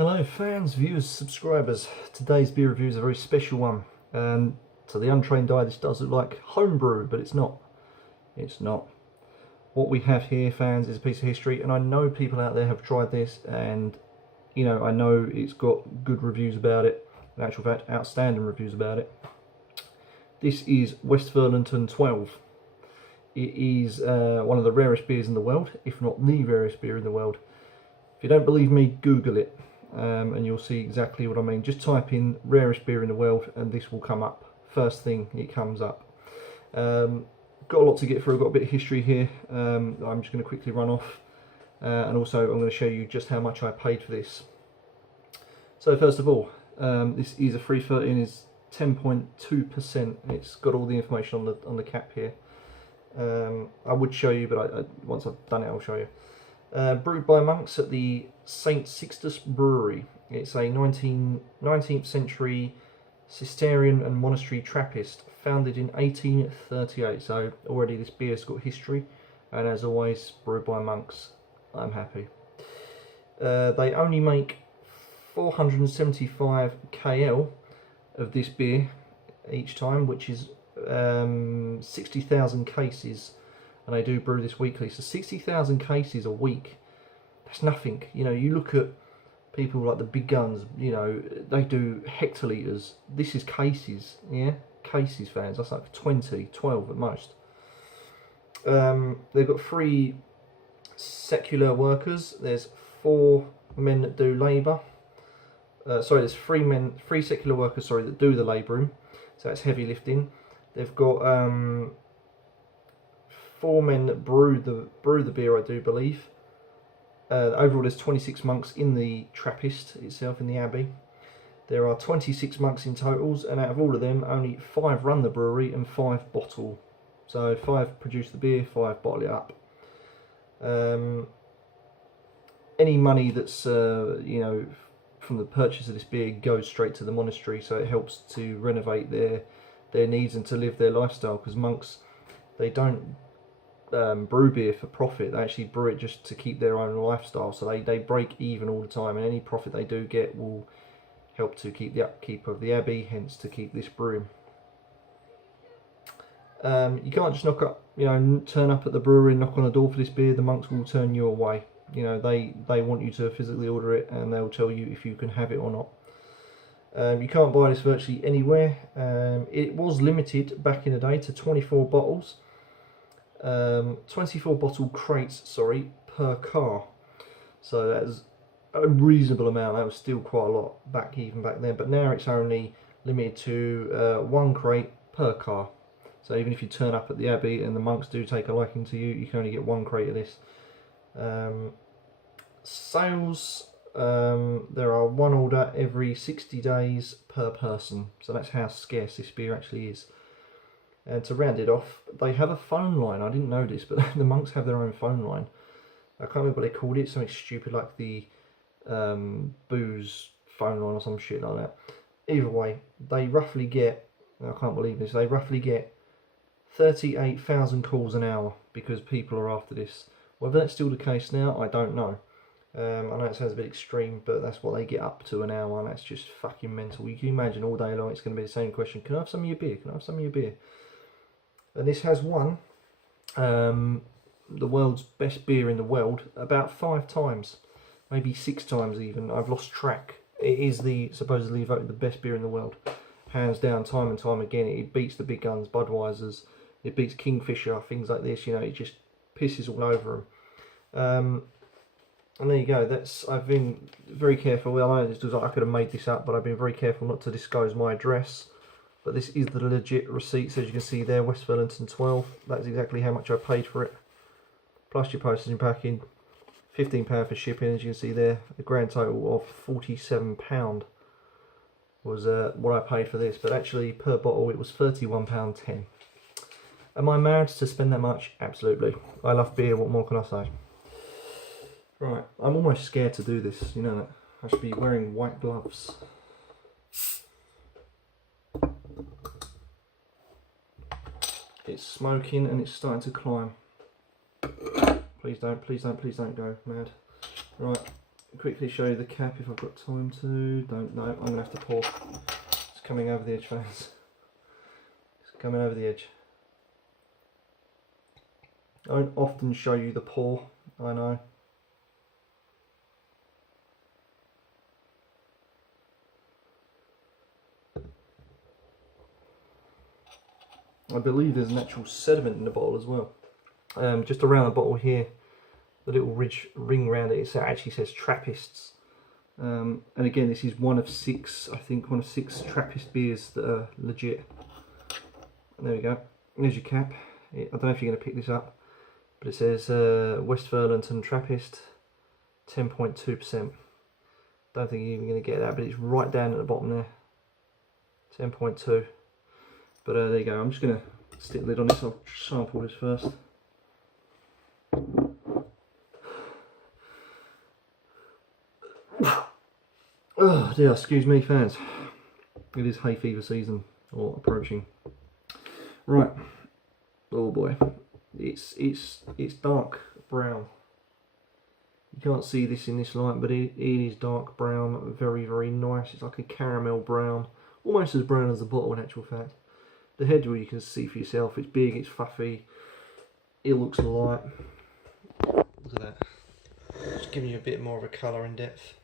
Hello fans, viewers, subscribers. Today's beer review is a very special one. To the untrained eye this does look like homebrew, but it's not. It's not. What we have here, fans, is a piece of history, and I know people out there have tried this, and you know, I know it's got good reviews about it. In actual fact, outstanding reviews about it. This is Westvleteren 12. It is one of the rarest beers in the world, if not the rarest beer in the world. If you don't believe me, Google it. And you'll see exactly what I mean. Just type in rarest beer in the world and this will come up. First thing it comes up. Got a lot to get through. I've got a bit of history here. I'm just going to quickly run off, and also I'm going to show you just how much I paid for this. So first of all, this is a free 13, is 10.2%. It's got all the information on the cap here. I would show you, but once I've done it I'll show you. Brewed by monks at the St. Sixtus Brewery. It's a 19th century Cistercian and monastery Trappist, founded in 1838. So already this beer's got history, and as always, brewed by monks. I'm happy. They only make 475 kl of this beer each time, which is 60,000 cases. And they do brew this weekly, so 60,000 cases a week, that's nothing. You know, you look at people like the big guns, you know, they do hectolitres. This is cases, yeah, cases, fans. That's like 20, 12 at most. They've got 3 secular workers. There's 4 men that do labour. Sorry, there's 3 secular workers, sorry, that do the labouring, so that's heavy lifting. They've got 4 men that brew the beer, I do believe. Overall, there's 26 monks in the Trappist itself, in the abbey. There are 26 monks in totals, and out of all of them, only 5 run the brewery and 5 bottle. So 5 produce the beer, 5 bottle it up. Any money that's you know, from the purchase of this beer goes straight to the monastery, so it helps to renovate their needs and to live their lifestyle. Because monks, they don't brew beer for profit. They actually brew it just to keep their own lifestyle, so they break even all the time, and any profit they do get will help to keep the upkeep of the abbey, hence to keep this brewing. You can't just turn up at the brewery and knock on the door for this beer. The monks will turn you away. You know, they want you to physically order it, and they'll tell you if you can have it or not. You can't buy this virtually anywhere. It was limited back in the day to 24 bottles. 24 bottle crates, sorry, per car. So that's a reasonable amount. That was still quite a lot even back then. But now it's only limited to 1 crate per car. So even if you turn up at the abbey and the monks do take a liking to you, you can only get 1 crate of this. Sales, there are 1 order every 60 days per person. So that's how scarce this beer actually is. And to round it off, they have a phone line. I didn't know this, but the monks have their own phone line. I can't remember what they called it. Something stupid like the booze phone line or some shit like that. Either way, they roughly get, I can't believe this, they roughly get 38,000 calls an hour because people are after this. Whether that's still the case now, I don't know. I know it sounds a bit extreme, but that's what they get up to an hour, and that's just fucking mental. You can imagine all day long it's going to be the same question: can I have some of your beer? Can I have some of your beer? And this has won the world's best beer in the world about 5 times, maybe 6 times even. I've lost track. It is supposedly voted the best beer in the world, hands down, time and time again. It beats the big guns, Budweiser's. It beats Kingfisher, things like this. You know, it just pisses all over them. And there you go. I've been very careful. Well, I know I could have made this up, but I've been very careful not to disclose my address. But this is the legit receipt, so as you can see there, Westvleteren 12. That is exactly how much I paid for it. Plus your postage and packing, £15 for shipping, as you can see there. A grand total of £47 was what I paid for this. But actually, per bottle, it was £31.10. Am I mad to spend that much? Absolutely. I love beer, what more can I say? Right, I'm almost scared to do this, you know that. I should be wearing white gloves. It's smoking and it's starting to climb. Please don't go mad. Right, quickly show you the cap if I've got time to. Don't know. I'm going to have to pour. It's coming over the edge, fans. It's coming over the edge. I don't often show you the pour, I know. I believe there's an actual sediment in the bottle as well. Just around the bottle here, the little ring around it, it actually says Trappists. And again, this is one of 6, I think, one of 6 Trappist beers that are legit. And there we go. There's your cap. I don't know if you're going to pick this up, but it says Westvleteren Trappist, 10.2%. Don't think you're even going to get that, but it's right down at the bottom there, 10.2. But there you go. I'm just going to stick the lid on this. I'll sample this first. Oh dear, excuse me, fans. It is hay fever season, or approaching. Right. Oh boy, it's dark brown. You can't see this in this light, but it is dark brown. Very, very nice. It's like a caramel brown, almost as brown as the bottle in actual fact. The head, well, you can see for yourself. It's big. It's fluffy. It looks light. Look at that. Just giving you a bit more of a colour and depth.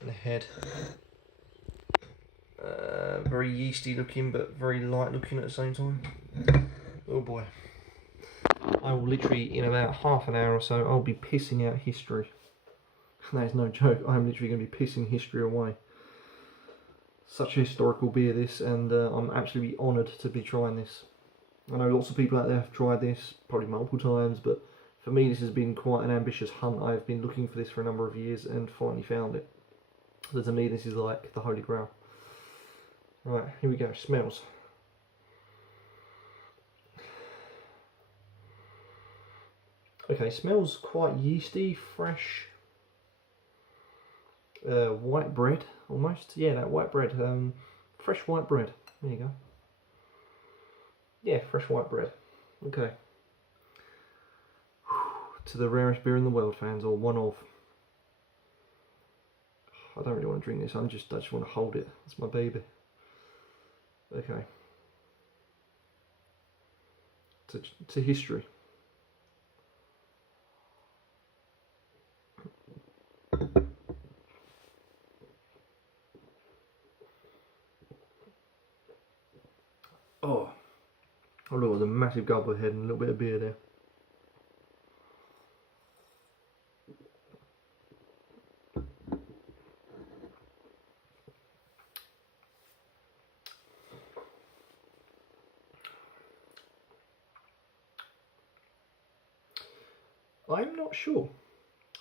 The head, very yeasty looking, but very light looking at the same time. Oh boy, I will literally, in about half an hour or so, I'll be pissing out history. That is no joke. I'm literally going to be pissing history away. Such a historical beer this, and I'm absolutely honoured to be trying this. I know lots of people out there have tried this, probably multiple times, but for me this has been quite an ambitious hunt. I've been looking for this for a number of years and finally found it. So to me this is like the holy grail. Right, here we go. Smells. Okay, smells quite yeasty, fresh, white bread almost. Yeah, that white bread. Fresh white bread. There you go. Yeah, fresh white bread. Okay. To the rarest beer in the world, fans, or one of. I don't really want to drink this. I just want to hold it. It's my baby. Okay. To history. Oh, look at the massive gulp of head and a little bit of beer there. I'm not sure.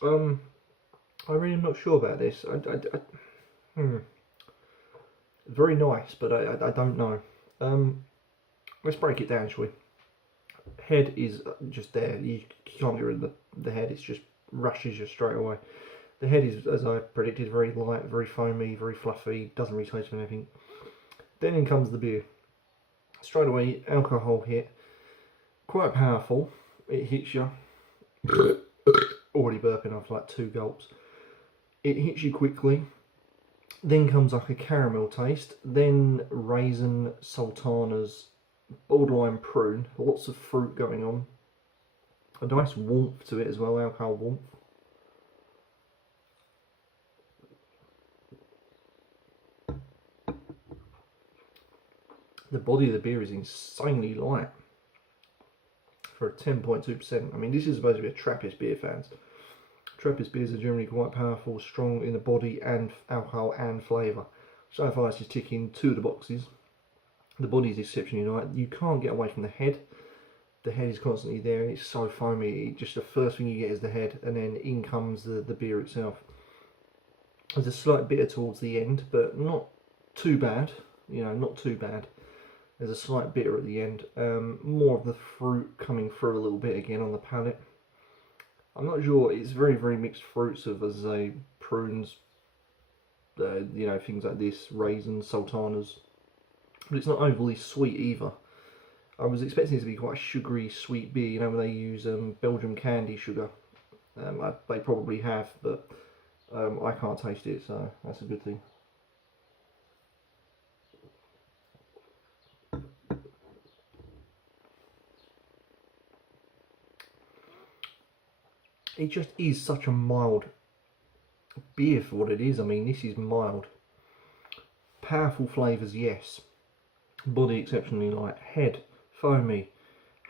I really am not sure about this. Very nice, but I don't know. Let's break it down, shall we? Head is just there. You can't get rid of the head. It just rushes you straight away. The head is, as I predicted, very light, very foamy, very fluffy. Doesn't really taste of anything. Then in comes the beer. Straight away, alcohol hit. Quite powerful. It hits you. Already burping off like 2 gulps. It hits you quickly. Then comes like a caramel taste. Then raisin, sultanas, borderline prune. Lots of fruit going on. A nice warmth to it as well, alcohol warmth. The body of the beer is insanely light for a 10.2%. I mean, this is supposed to be a Trappist beer, fans. Trappist beers are generally quite powerful, strong in the body and alcohol and flavour. So far, this is ticking 2 of the boxes. The body is exceptionally light. You can't get away from the head. The head is constantly there. It's so foamy. Just the first thing you get is the head, and then in comes the beer itself. There's a slight bitter towards the end, but not too bad. You know, not too bad. There's a slight bitter at the end. More of the fruit coming through a little bit again on the palate. I'm not sure. It's very, very mixed fruits of, as I say, prunes, you know, things like this, raisins, sultanas. But it's not overly sweet either. I was expecting it to be quite a sugary, sweet beer. You know, when they use Belgian candy sugar. They probably have, but I can't taste it, so that's a good thing. It just is such a mild beer for what it is. I mean, this is mild. Powerful flavours, yes. Body exceptionally light. Head, foamy,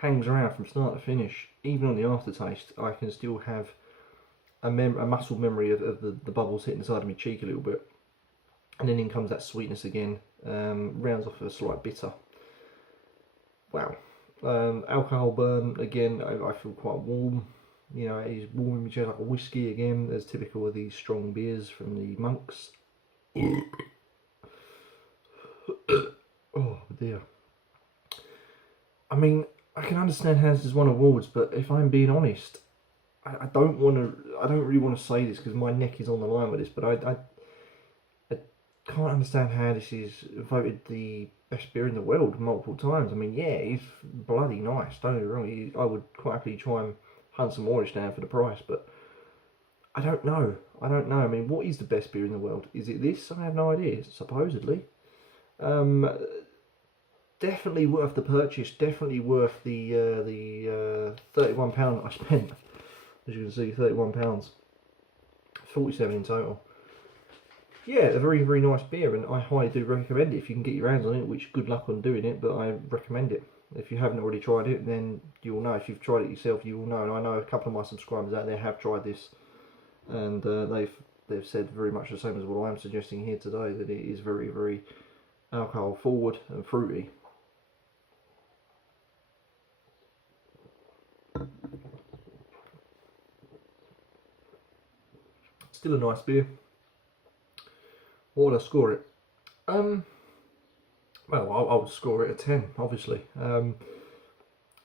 hangs around from start to finish. Even on the aftertaste, I can still have a muscle memory of the bubbles hitting the side of my cheek a little bit. And then in comes that sweetness again. Rounds off a slight bitter. Wow. Alcohol burn, again, I feel quite warm. You know, it is warm in my chest like a whiskey again, as typical of these strong beers from the monks. Oh dear. I mean, I can understand how this has won awards, but if I'm being honest, I don't really want to say this because my neck is on the line with this, but I can't understand how this is voted the best beer in the world multiple times. I mean, yeah, it's bloody nice, don't get me wrong. I would quite happily try and hunt some more down for the price, but I don't know. I mean, what is the best beer in the world? Is it this? I have no idea, supposedly. Definitely worth the purchase, definitely worth the £31 I spent. As you can see, £31. 47 in total. Yeah, a very, very nice beer, and I highly do recommend it if you can get your hands on it, which good luck on doing it, but I recommend it. If you haven't already tried it, then you'll know. If you've tried it yourself, you will know. And I know a couple of my subscribers out there have tried this, and they've said very much the same as what I'm suggesting here today, that it is very, very alcohol forward and fruity. Still a nice beer. What would I score it? Well, I would score it a 10, obviously.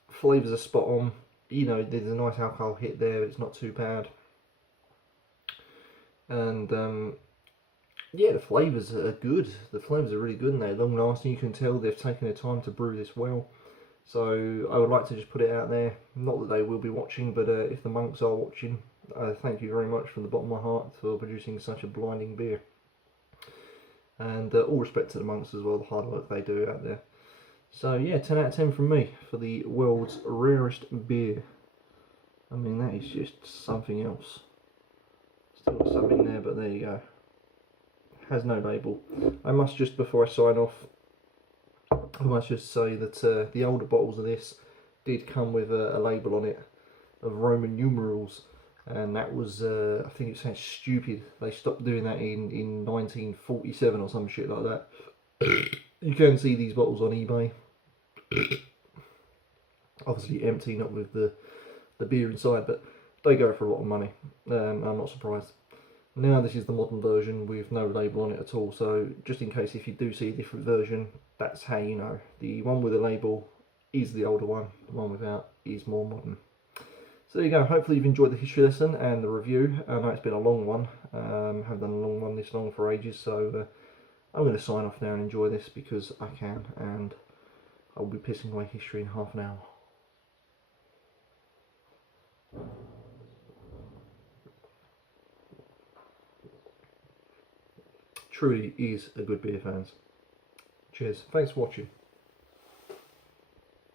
Flavours are spot on. You know, there's a nice alcohol hit there. It's not too bad. And yeah, the flavours are good. The flavours are really good and they're long lasting. You can tell they've taken their time to brew this well. So I would like to just put it out there. Not that they will be watching, but if the monks are watching, thank you very much from the bottom of my heart for producing such a blinding beer. And all respect to the monks as well, the hard work they do out there. So yeah, 10 out of 10 from me for the world's rarest beer. I mean, that is just something else. Still got some in there, but there you go. Has no label. I must just, before I sign off, I must just say that the older bottles of this did come with a label on it of Roman numerals. And that was, I think it sounds stupid. They stopped doing that in 1947 or some shit like that. You can see these bottles on eBay. Obviously empty, not with the beer inside, but they go for a lot of money. I'm not surprised. Now this is the modern version with no label on it at all. So just in case if you do see a different version, that's how you know. The one with a label is the older one. The one without is more modern. So there you go, hopefully you've enjoyed the history lesson and the review. I know it's been a long one, haven't done a long one this long for ages, so I'm going to sign off now and enjoy this because I can, and I'll be pissing away history in half an hour. Truly is a good beer, fans. Cheers, thanks for watching.